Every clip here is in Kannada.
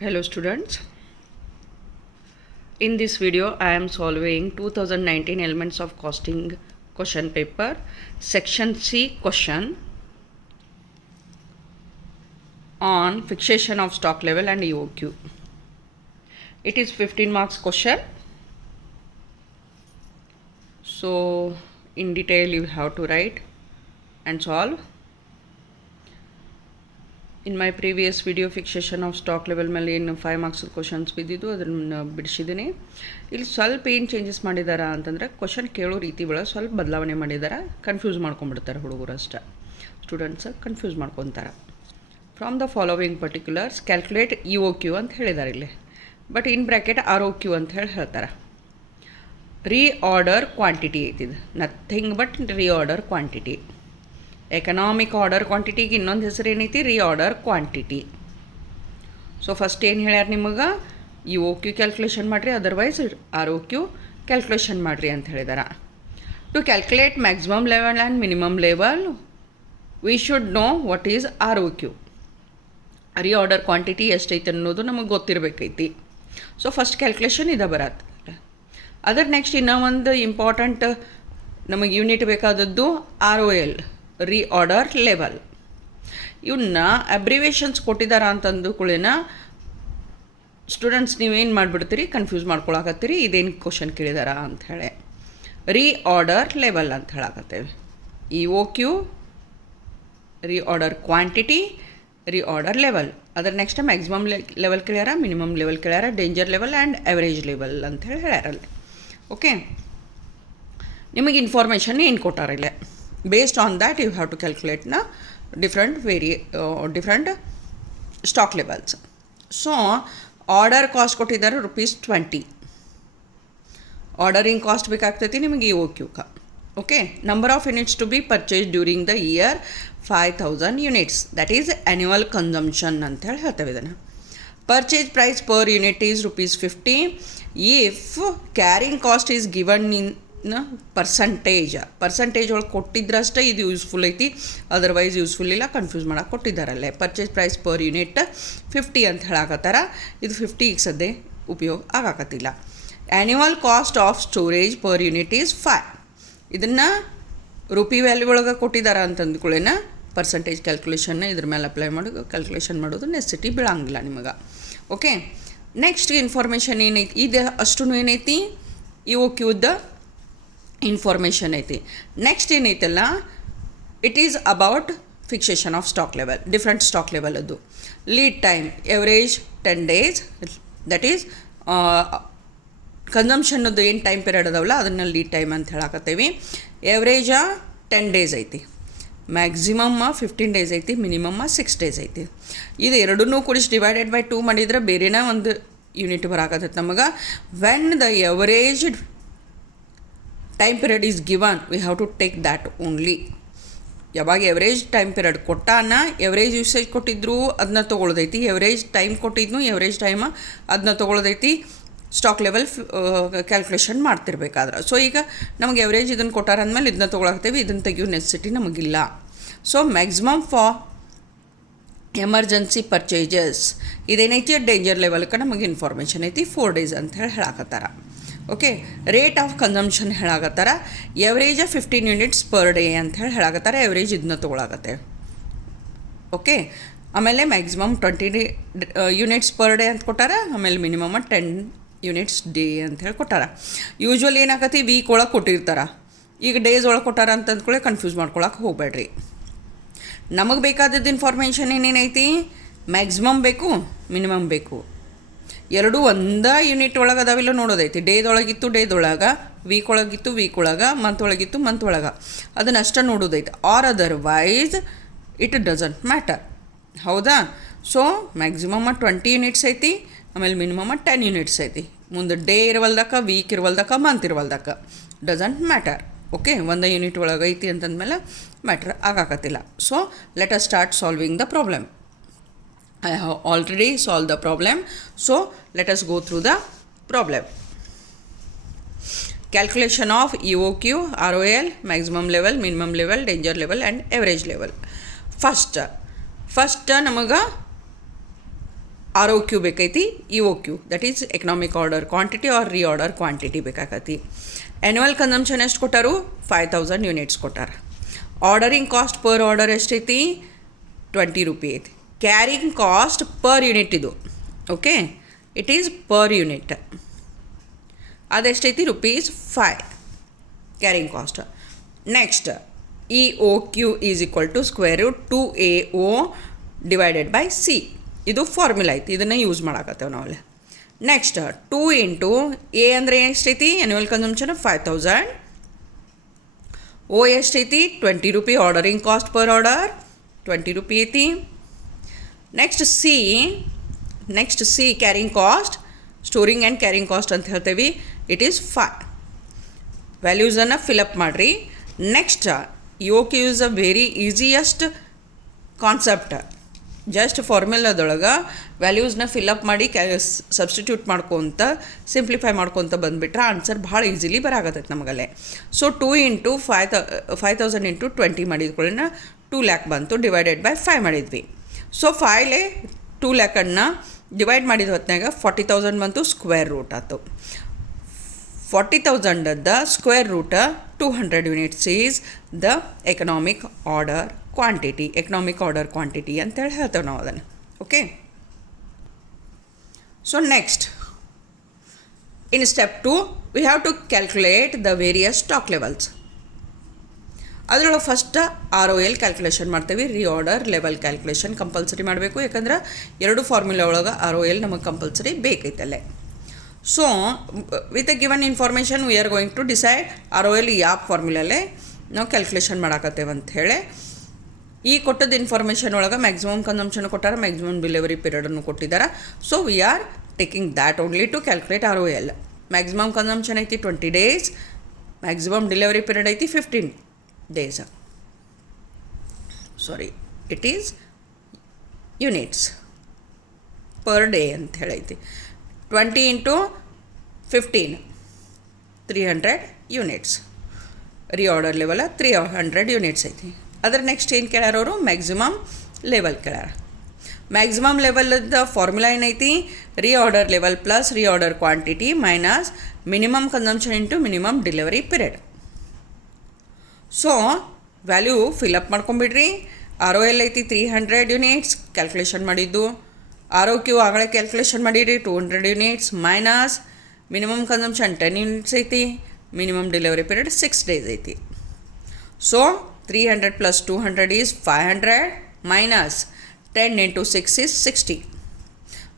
Hello students, in this video I am solving 2019 Elements of Costing question paper, section C question on fixation of stock level and EOQ. It is 15 marks question, so in detail you have to write and solve. In my previous video fixation of stock level ಮೇಲೆ ಏನು 5 ಮಾರ್ಕ್ಸ್ ಕ್ವಶನ್ಸ್ ಬಿದ್ದಿದ್ದು ಅದನ್ನು ಬಿಡಿಸಿದ್ದೀನಿ. ಇಲ್ಲಿ ಸ್ವಲ್ಪ ಏನು ಚೇಂಜಸ್ ಮಾಡಿದಾರಾ ಅಂತಂದರೆ ಕ್ವಶನ್ ಕೇಳೋ ರೀತಿ ಒಳಗೆ ಸ್ವಲ್ಪ ಬದಲಾವಣೆ ಮಾಡಿದಾರೆ. ಕನ್ಫ್ಯೂಸ್ ಮಾಡ್ಕೊಂಡ್ಬಿಡ್ತಾರೆ ಹುಡುಗರು ಅಷ್ಟೇ, ಸ್ಟೂಡೆಂಟ್ಸ್ ಕನ್ಫ್ಯೂಸ್ ಮಾಡ್ಕೊತಾರೆ. From the following particulars calculate EOQ ಅಂತ ಹೇಳಿದ್ದಾರೆ ಇಲ್ಲಿ, ಬಟ್ ಇನ್ ಬ್ರ್ಯಾಕೆಟ್ ROQ ಅಂತ ಹೇಳ್ತಾರೆ. ರೀಆರ್ಡರ್ ಕ್ವಾಂಟಿಟಿ ಐತಿದು, nothing but reorder quantity. Economic order ಕ್ವಾಂಟಿಟಿಗೆ ಇನ್ನೊಂದು ಹೆಸರು ಏನೈತಿ, ರೀಆರ್ಡರ್ ಕ್ವಾಂಟಿಟಿ. ಸೊ ಫಸ್ಟ್ ಏನು ಹೇಳ್ಯಾರ ನಿಮಗೆ, EOQ ಕ್ಯಾಲ್ಕುಲೇಷನ್ ಮಾಡಿರಿ, ಅದರ್ವೈಸ್ ROQ ಕ್ಯಾಲ್ಕುಲೇಷನ್ ಮಾಡಿರಿ ಅಂತ ಹೇಳಿದಾರೆ. To calculate maximum level and minimum level we should know what is ROQ. Reorder quantity ಎಷ್ಟೈತೆ ಅನ್ನೋದು ನಮಗೆ ಗೊತ್ತಿರಬೇಕೈತಿ. ಸೊ ಫಸ್ಟ್ ಕ್ಯಾಲ್ಕುಲೇಷನ್ ಇದೆ ಬರತ್ತೆ. ಅದರ ನೆಕ್ಸ್ಟ್ ಇನ್ನೂ ಒಂದು ಇಂಪಾರ್ಟೆಂಟ್ ನಮಗೆ ಯೂನಿಟ್ ಬೇಕಾದದ್ದು ROL, ರೀಆರ್ಡರ್ ಲೆವೆಲ್. ಇವನ್ನ ಅಬ್ರಿವೇಷನ್ಸ್ ಕೊಟ್ಟಿದ್ದಾರೆ ಅಂತಂದು ಕೂಡಲೇನ ಸ್ಟೂಡೆಂಟ್ಸ್ ನೀವೇನು ಮಾಡಿಬಿಡ್ತೀರಿ, ಕನ್ಫ್ಯೂಸ್ ಮಾಡ್ಕೊಳಕತ್ತೀರಿ, ಇದೇನು ಕ್ವಶನ್ ಕೇಳಿದಾರ ಅಂಥೇಳಿ. ರೀಆರ್ಡರ್ ಲೆವೆಲ್ ಅಂತ ಹೇಳಕತ್ತೇವೆ. EOQ, reorder quantity, reorder level. ಅದರ ನೆಕ್ಸ್ಟ್ ಮ್ಯಾಕ್ಸಿಮಮ್ ಲೆವೆಲ್ ಕೇಳ್ಯಾರ, ಮಿನಿಮಮ್ ಲೆವೆಲ್ ಕೇಳ್ಯಾರ, danger level and average level ಅಂಥೇಳಿ ಹೇಳ್ಯಾರಲ್ಲಿ. ಓಕೆ, ನಿಮಗೆ ಇನ್ಫಾರ್ಮೇಷನ್ ಏನು ಕೊಟ್ಟಾರಿಲ್ಲ. Based on that you have to calculate na different stock levels. So order cost ಕೊಟ್ಟಿದ್ದಾರೆ ₹20. ಆರ್ಡರಿಂಗ್ ಕಾಸ್ಟ್ ಬೇಕಾಗ್ತೈತಿ ನಿಮಗೆ EOQ ಕ. Okay, number of units to be purchase during the year 5000 units, that is annual consumption ಅಂತ ಹೇಳಿ ಹೇಳ್ತೇವೆ ಇದನ್ನು. Purchase price per unit is ₹50 if carrying cost is given in percentage ಒಳಗೆ ಕೊಟ್ಟಿದ್ರಷ್ಟೇ ಇದು ಯೂಸ್ಫುಲ್ ಐತಿ, ಅದರ್ವೈಸ್ ಯೂಸ್ಫುಲ್ ಇಲ್ಲ. ಕನ್ಫ್ಯೂಸ್ ಮಾಡೋಕೆ ಕೊಟ್ಟಿದ್ದಾರಲ್ಲೇ. ಪರ್ಚೇಸ್ ಪ್ರೈಸ್ ಪರ್ ಯೂನಿಟ್ 50 ಅಂತ ಹೇಳಾಕತ್ತಾರ, ಇದು 50 ಈಗ ಸದ್ಯ ಉಪಯೋಗ ಆಗಾಕತ್ತಿಲ್ಲ. Annual cost of storage per unit is 5. ಇದನ್ನು ರುಪಿ ವ್ಯಾಲ್ಯೂ ಒಳಗೆ ಕೊಟ್ಟಿದ್ದಾರೆ ಅಂತಂದ್ಕೊಳ್ಳೇನ ಪರ್ಸಂಟೇಜ್ ಕ್ಯಾಲ್ಕುಲೇಷನ್ನ ಇದ್ರ ಮೇಲೆ ಅಪ್ಲೈ ಮಾಡಿ ಕ್ಯಾಲ್ಕುಲೇಷನ್ ಮಾಡೋದು ನೆಸೆಸಿಟಿ ಬೀಳಂಗಿಲ್ಲ ನಿಮಗೆ. ಓಕೆ, ನೆಕ್ಸ್ಟ್ ಇನ್ಫಾರ್ಮೇಷನ್ ಏನೈತಿ, ಇದು ಅಷ್ಟು ಏನೈತಿ EOQದ ಇನ್ಫಾರ್ಮೇಷನ್ ಐತಿ. ನೆಕ್ಸ್ಟ್ ಏನೈತಲ್ಲ, it is about fixation of stock level, different stock level. ಅದು lead time average 10 days, that is ಕನ್ಸಂಪ್ಷನ್ನದು ಏನು ಟೈಮ್ ಪೀರಿಯಡ್ ಅದಾವಲ್ಲ ಅದನ್ನು ಲೀಡ್ ಟೈಮ್ ಅಂತ ಹೇಳಾಕತ್ತೇವಿ. ಎವರೇಜ 10 days ಐತಿ, ಮ್ಯಾಕ್ಸಿಮಮ್ಮ 15 days ಐತಿ, ಮಿನಿಮಮ್ಮ 6 days ಐತಿ. ಇದು ಎರಡನ್ನೂ ಕೂಡಿಸಿ ಡಿವೈಡೆಡ್ ಬೈ 2 ಮಾಡಿದ್ರೆ ಬೇರೆನೇ ಒಂದು ಯೂನಿಟ್ ಬರಾಕತ್ತೈತೆ ನಮಗೆ. When the average time period is given we have to take that only. ಯಾವಾಗ ಎವರೇಜ್ ಟೈಮ್ ಪೀರಿಯಡ್ ಕೊಟ್ಟಾನ, ಎವರೇಜ್ ಯೂಸೇಜ್ ಕೊಟ್ಟಿದ್ರು ಅದನ್ನ ತೊಗೊಳ್ಳೋದೈತಿ, ಎವರೇಜ್ ಟೈಮ್ ಕೊಟ್ಟಿದ್ನು ಎವರೇಜ್ ಟೈಮ್ ಅದನ್ನ ತೊಗೊಳ್ಳೋದೈತಿ ಸ್ಟಾಕ್ ಲೆವೆಲ್ ಕ್ಯಾಲ್ಕುಲೇಷನ್ ಮಾಡ್ತಿರ್ಬೇಕಾದ್ರೆ. ಸೊ ಈಗ ನಮಗೆ ಎವರೇಜ್ ಇದನ್ನು ಕೊಟ್ಟಾರ ಅಂದಮೇಲೆ ಇದನ್ನ ತೊಗೊಳಾಕ್ತೇವೆ, ಇದನ್ನು ತೆಗಿಯೋ ನೆಸೆಸಿಟಿ ನಮಗಿಲ್ಲ. So maximum for emergency purchases ಇದೇನೈತಿ ಡೇಂಜರ್ ಲೆವೆಲ್ಗೆ ನಮಗೆ ಇನ್ಫಾರ್ಮೇಷನ್ ಐತಿ 4 days ಅಂತ ಹೇಳಾಕತ್ತಾರ. Okay, rate of consumption ಹೇಳಾಕತ್ತಾರ, average 15 units per day ಅಂತ ಹೇಳಾಕತ್ತಾರ, ಎವರೇಜ್ ಇದನ್ನ ತೊಗೊಳಾಗತ್ತೆ. ಓಕೆ, ಆಮೇಲೆ ಮ್ಯಾಕ್ಸಿಮಮ್ 20 units ಪರ್ ಡೇ ಅಂತ ಕೊಟ್ಟಾರ, ಆಮೇಲೆ ಮಿನಿಮಮ್ 10 units ಡೇ ಅಂತ ಹೇಳಿ ಕೊಟ್ಟಾರ. ಯೂಶ್ವಲಿ ಏನಾಗತ್ತೆ, ವೀಕ್ ಒಳಗೆ ಕೊಟ್ಟಿರ್ತಾರೆ, ಈಗ ಡೇಸ್ ಒಳಗೆ ಕೊಟ್ಟಾರ ಅಂತ ಅಂದ್ಕೊಳ್ಳಿ ಕನ್ಫ್ಯೂಸ್ ಮಾಡ್ಕೊಳಕ್ಕೆ ಹೋಗಬೇಡ್ರಿ. ನಮಗೆ ಬೇಕಾದದ್ದು ಇನ್ಫಾರ್ಮೇಷನ್ ಏನೇನೈತಿ, ಮ್ಯಾಕ್ಸಿಮಮ್ ಬೇಕು, ಮಿನಿಮಮ್ ಬೇಕು, ಎರಡೂ ಒಂದೇ ಯೂನಿಟ್ ಒಳಗೆ ಅದಾವಿಲ್ಲ ನೋಡೋದೈತಿ. ಡೇದೊಳಗಿತ್ತು ಡೇದೊಳಗೆ, ವೀಕ್ ಒಳಗಿತ್ತು ವೀಕ್ ಒಳಗೆ, ಮಂತ್ ಒಳಗಿತ್ತು ಮಂತ್ ಒಳಗೆ, ಅದನ್ನ ಅಷ್ಟೇ ನೋಡೋದೈತಿ. Or otherwise it doesn't matter. ಹೌದಾ? ಸೊ ಮ್ಯಾಕ್ಸಿಮಮ್ 20 units ಐತಿ, ಆಮೇಲೆ ಮಿನಿಮಮ್ 10 units ಐತಿ. ಮುಂದೆ ಡೇ ಇರವಲ್ದಕ್ಕ, ವೀಕ್ ಇರವಲ್ದಕ್ಕ, ಮಂತ್ ಇರವಲ್ದಕ್ಕ, ಡಸಂಟ್ ಮ್ಯಾಟರ್. ಓಕೆ, ಒಂದೇ ಯೂನಿಟ್ ಒಳಗೆ ಐತಿ ಅಂತಂದಮೇಲೆ ಮ್ಯಾಟ್ರ್ ಆಗಾಕತ್ತಿಲ್ಲ. So let us start solving the problem. I have already solved the problem, so let us go through the problem. Calculation of EOQ, ROL, maximum level, minimum level, danger level and average level. First ನಮಗೆ ಆರ್ ಒ ಕ್ಯೂ ಬೇಕೈತಿ, E O Q that is economic order quantity or reorder quantity ಬೇಕಾಗತಿ. ಆ್ಯನ್ಯುವಲ್ ಕನ್ಸಂಪ್ಷನ್ ಎಷ್ಟು ಕೊಟ್ಟಾರು? 5000 ಯೂನಿಟ್ಸ್ ಕೊಟ್ಟಾರ. ಆರ್ಡರಿಂಗ್ ಕಾಸ್ಟ್ ಪರ್ ಆರ್ಡರ್ ಎಷ್ಟೈತಿ? 20 ರೂಪಿ ಐತಿ. ಕ್ಯಾರಿಂಗ್ ಕಾಸ್ಟ್ ಪರ್ ಯೂನಿಟ್ ಇದು, okay, it is per unit. ಅದೆಷ್ಟೈತಿ? ₹5 carrying cost. Next E O Q is equal to square root 2AO divided by C. ಇದು ಫಾರ್ಮುಲಾ ಐತಿ, ಇದನ್ನು ಯೂಸ್ ಮಾಡಾಕತ್ತೇವೆ ನಾವಲ್ಲಿ. ನೆಕ್ಸ್ಟ್ 2 ಇಂಟು ಎ ಅಂದರೆ ಎಷ್ಟೈತಿ? Annual consumption 5000. ಓ ಎಷ್ಟೈತಿ? 20 rupee. Ordering cost per order 20 rupee ಐತಿ. Next C carrying cost, storing and carrying cost ಅಂತ ಹೇಳ್ತೇವೆ, ಇಟ್ ಈಸ್ 5. ವ್ಯಾಲ್ಯೂಸನ್ನು ಫಿಲಪ್ ಮಾಡಿರಿ. Next U Q is a very easiest concept. Just ಫಾರ್ಮುಲಾದೊಳಗೆ ವ್ಯಾಲ್ಯೂಸ್ನ ಫಿಲಪ್ ಮಾಡಿ ಸಬ್ಸ್ಟಿಟ್ಯೂಟ್ ಮಾಡ್ಕೊತ ಸಿಂಪ್ಲಿಫೈ ಮಾಡ್ಕೊತ ಬಂದುಬಿಟ್ರೆ ಆನ್ಸರ್ ಭಾಳ ಈಸಿಲಿ ಬರಾಗತ್ತೈತೆ ನಮಗಲ್ಲೇ. ಸೊ 2 ಇಂಟು 5000 ಇಂಟು 20 ಮಾಡಿದ್ಕೊಳ್ಳಿನ 2 ಲ್ಯಾಕ್ ಬಂತು, ಡಿವೈಡೆಡ್ ಬೈ 5 ಮಾಡಿದ್ವಿ. ಸೊ 5 2 ಲ್ಯಾಕನ್ನು ಡಿವೈಡ್ ಮಾಡಿದ ಹೊತ್ತಿನಾಗ 40,000 ಬಂತು, ಸ್ಕ್ವೇರ್ ರೂಟ್ ಆಯಿತು. 40,000 square root 200 units is the economic order quantity. Economic order quantity ಅಂತೇಳಿ ಹೇಳ್ತೇವೆ ನಾವು ಅದನ್ನು, okay. So next in step 2 we have to calculate the various stock levels. ಅದರೊಳಗೆ ಫಸ್ಟ್ ROL ಕ್ಯಾಲ್ಕುಲೇಷನ್ ಮಾಡ್ತೇವೆ. ರೀಆರ್ಡರ್ ಲೆವೆಲ್ ಕ್ಯಾಲ್ಕುಲೇಷನ್ ಕಂಪಲ್ಸರಿ ಮಾಡಬೇಕು, ಯಾಕಂದ್ರೆ ಎರಡು ಫಾರ್ಮುಲಾ ಒಳಗೆ ROL ನಮಗೆ ಕಂಪಲ್ಸರಿ ಬೇಕೈತಲ್ಲೇ. So with a given information we are going to decide ROL ಯಾವ ಫಾರ್ಮುಲಲ್ಲೇ ನಾವು ಕ್ಯಾಲ್ಕುಲೇಷನ್ ಮಾಡಾಕತ್ತೇವೆ ಅಂತ ಹೇಳಿ. ಈ ಕೊಟ್ಟದ ಇನ್ಫಾರ್ಮೇಷನ್ ಒಳಗೆ ಮ್ಯಾಕ್ಸಿಮಮ್ ಕನ್ಸಂಪ್ಷನ್ ಕೊಟ್ಟಾರ, ಮ್ಯಾಕ್ಸಿಮಮ್ ಡೆಲಿವರಿ ಪೀರಿಯಡನ್ನು ಕೊಟ್ಟಿದ್ದಾರೆ. So we are taking that only to calculate ROL. Maximum consumption ಐತಿ 20 days, ಮ್ಯಾಕ್ಸಿಮಮ್ ಡೆಲಿವರಿ ಪೀರಿಯಡ್ ಐತಿ 15 days. Sorry, it is units per day ಅಂತ ಹೇಳೈತಿ. 20 into 15 300 units. Reorder level 300 units ಐತಿ. ಅದ್ರ ನೆಕ್ಸ್ಟ್ ಏನು ಕೇಳ್ಯಾರ ಅವರು? ಮ್ಯಾಕ್ಸಿಮಮ್ ಲೆವೆಲ್ ಕೇಳ್ಯಾರ. ಮ್ಯಾಕ್ಸಿಮಮ್ ಲೆವೆಲ್ದ ಫಾರ್ಮುಲಾ ಏನೈತಿ? Reorder level plus reorder quantity minus minimum consumption into minimum delivery period. So value fill up ಮಾಡ್ಕೊಂಬಿಡ್ರಿ. ROL ಐತಿ 300 ಯೂನಿಟ್ಸ್ ಕ್ಯಾಲ್ಕುಲೇಷನ್ ಮಾಡಿದ್ದು. ROQ ಆಗಲೇ ಕ್ಯಾಲ್ಕುಲೇಷನ್ ಮಾಡಿರಿ 200 units minus minimum consumption 10 units ಐತಿ, ಮಿನಿಮಮ್ ಡೆಲಿವರಿ ಪೀರಿಯಡ್ 6 days ಐತಿ. So 300 plus 200 is 500 minus 10 into 6 is 60.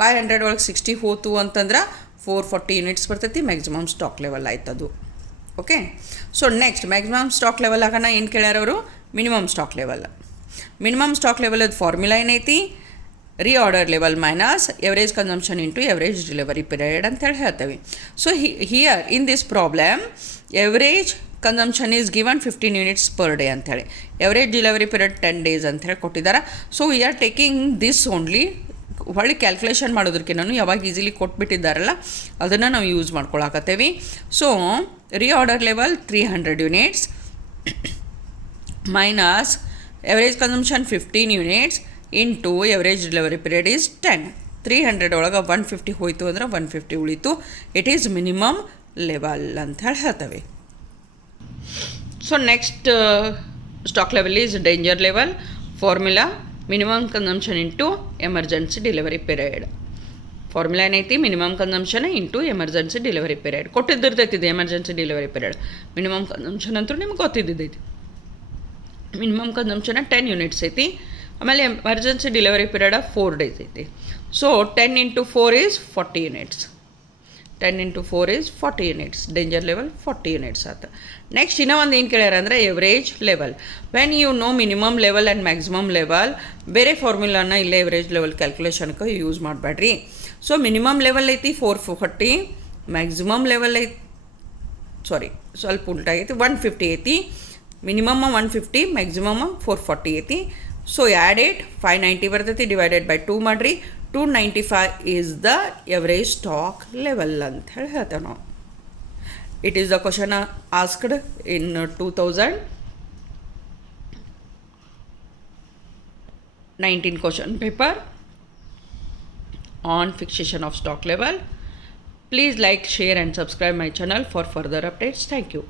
500 ಒಳಗೆ 60 ಹೋತು ಅಂತಂದ್ರೆ 440 ಯೂನಿಟ್ಸ್ ಬರ್ತೈತಿ. ಮ್ಯಾಕ್ಸಿಮಮ್ ಸ್ಟಾಕ್ ಲೆವೆಲ್ ಆಯ್ತದು, okay. So next maximum stock level ಆಗೋಣ ಏನು ಕೇಳ್ಯಾರವರು? Minimum stock level. Minimum stock ಲೆವೆಲದ formula ಏನೈತಿ? Reorder level minus average consumption into average delivery period ಅಂತೇಳಿ ಹೇಳ್ತೇವೆ. So here in this problem average consumption is given 15 units per day ಅಂಥೇಳಿ, ಎವರೇಜ್ ಡೆಲಿವರಿ ಪೀರಿಯಡ್ 10 days ಅಂಥೇಳಿ ಕೊಟ್ಟಿದ್ದಾರೆ. So we are taking this only. ಹೊಳ್ಳಿ ಕ್ಯಾಲ್ಕುಲೇಷನ್ ಮಾಡೋದಕ್ಕಿಂತ ಯಾವಾಗ ಈಸಿಲಿ ಕೊಟ್ಬಿಟ್ಟಿದ್ದಾರಲ್ಲ ಅದನ್ನು ನಾವು ಯೂಸ್ ಮಾಡ್ಕೊಳಕತ್ತೇವೆ. So reorder level 300 units minus average consumption 15 units into average delivery period is 10. 300 ಒಳಗೆ 150 ಹೋಯಿತು ಅಂದ್ರೆ 150 ಉಳಿತು. ಇಟ್ ಈಸ್ ಮಿನಿಮಮ್ ಲೆವೆಲ್ ಅಂತ ಹೇಳಿ ಹೇಳ್ತೇವೆ. So next stock level is danger level. Formula minimum consumption into emergency delivery period. Formula ಏನೈತಿ? Minimum consumption into emergency delivery period. ಕೊಟ್ಟಿದ್ದಿರ್ತೈತಿ emergency delivery period. Minimum consumption ಅಂತೂ ನಿಮ್ಗೆ ಗೊತ್ತಿದ್ದೈತಿ. ಮಿನಿಮಮ್ ಕನ್ಸಂಪ್ಷನ್ 10 ಯೂನಿಟ್ಸ್ ಐತಿ. ಆಮೇಲೆ ಎಮರ್ಜೆನ್ಸಿ ಡೆಲಿವರಿ ಪೀರಿಯಡ್ 4 days ಐತಿ. So 10 into 4 is 40 units. 10 into 4 is 40 units. Danger level 40 units ಆಯ್ತು. ನೆಕ್ಸ್ಟ್ ಇನ್ನೂ ಒಂದು ಏನು ಕೇಳ್ಯಾರ ಅಂದರೆ average level. When you know minimum level and maximum level, ಬೇರೆ ಫಾರ್ಮುಲಾನ ಇಲ್ಲೇ ಎವರೇಜ್ ಲೆವೆಲ್ ಕ್ಯಾಲ್ಕುಲೇಷನ್ಗೆ ಯೂಸ್ ಮಾಡಬೇಡ್ರಿ. ಸೊ ಮಿನಿಮಮ್ ಲೆವೆಲ್ ಐತಿ 440, ಮ್ಯಾಕ್ಸಿಮಮ್ ಲೆವೆಲ್ ಐತಿ ಸ್ವಲ್ಪ ಉಲ್ಟಾಗೈತಿ 150 ಐತಿ. ಮಿನಿಮಮ್ 150, ಮ್ಯಾಕ್ಸಿಮಮ್ 440 ಐತಿ. ಸೊ ಆ್ಯಡ್ ಇಟ್ 590 ಬರ್ತೈತಿ, ಡಿವೈಡೆಡ್ ಬೈ 2 ಮಾಡಿರಿ. 295 is the average stock level ಅಂತ ಹೇಳಿ ಹೇಳ್ತೇವೆ ನಾವು. It is the question asked in 2019 question paper. on fixation of stock level. Please like, share and subscribe my channel for further updates. Thank you.